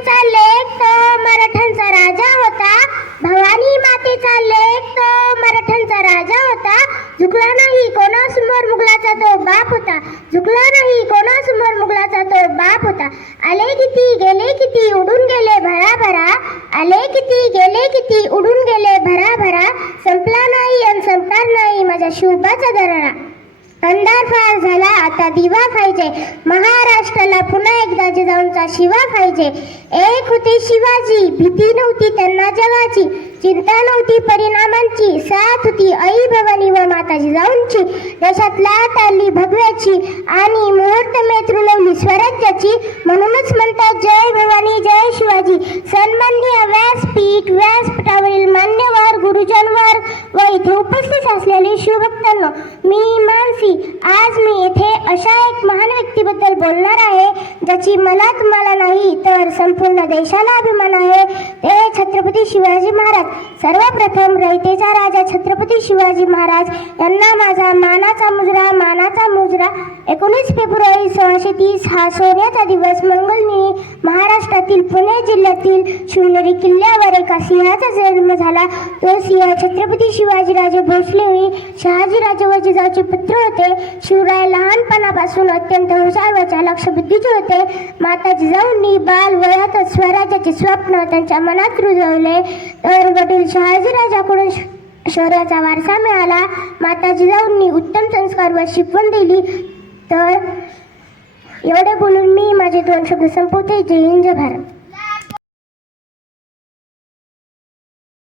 मातेचा लेक तो मराठ्यांचा राजा होता. भवानी मातेचा लेक तो मराठ्यांचा राजा होता. झुकला नाही कोणासमोर मुघलाचा तो बाप होता. झुकला नाही कोणासमोर मुघलाचा तो बाप होता. आले किती गेले किती उडून गेले भराभरा. आले किती गेले किती उडून गेले भराभरा. संपला नाही आणि संपणार नाही माझ्या शिवबाचा दरारा. अंधार फार झाला आता दिवा पाहिजे. महाराष्ट्राला पुन्हा एकदा जिजाऊंचा शिवा पाहिजे. एक होते शिवाजी, भीती नव्हती त्यांना जगाची, चिंता नव्हती परिणामांची, साथ होती आई भवानी व माता जिजाऊंची. देशात लाट आली भगव्याची आणि मुहूर्तमेत रुळवली स्वराज्याची. म्हणूनच म्हणतात जय भवानी जय शिवाजी. सन्माननीय व्यासपीठ, व्यासपीठावरील मान्यवर गुरुजनवर व इथे उपस्थित असलेले शिवभक्तांनो, मी मानसी आज मी येथे अशा एक महान व्यक्तीबद्दल बोलणार आहे ज्याची मला तुम्हाला नाही तर संपूर्ण देशाला अभिमान आहे. ते छत्रपती शिवाजी महाराज. सर्वप्रथम रयतेचा राजा छत्रपती शिवाजी महाराज यांना माझा मानाचा मुजरा. 19 फेब्रुवारी 1630 हा सोन्याचा दिवस. मंगलनी महाराष्ट्रातील पुणे जिल्ह्यातील शिवनेरी किल्ल्यावर एका सिंहाचा जन्म झाला. तो सिंह छत्रपती शिवाजीराजे भोसले होई शहाजीराजे व जिजाऊचे पुत्र होते. शिवराय लहानपणापासून अत्यंत हुशार व चालाक्ष बुद्धीचे होते. माता जिजाऊंनी बाल वयातच स्वराज्याचे स्वप्न त्यांच्या मनात रुजवले. तर वडील शहाजीराजाकडून शौर्याचा वारसा मिळाला. माता जिजाऊंनी उत्तम संस्कार व शिकवण दिली. तर एवढे बोलून मी माझे 2 शब्द संपवते. जय हिंद जय भारत.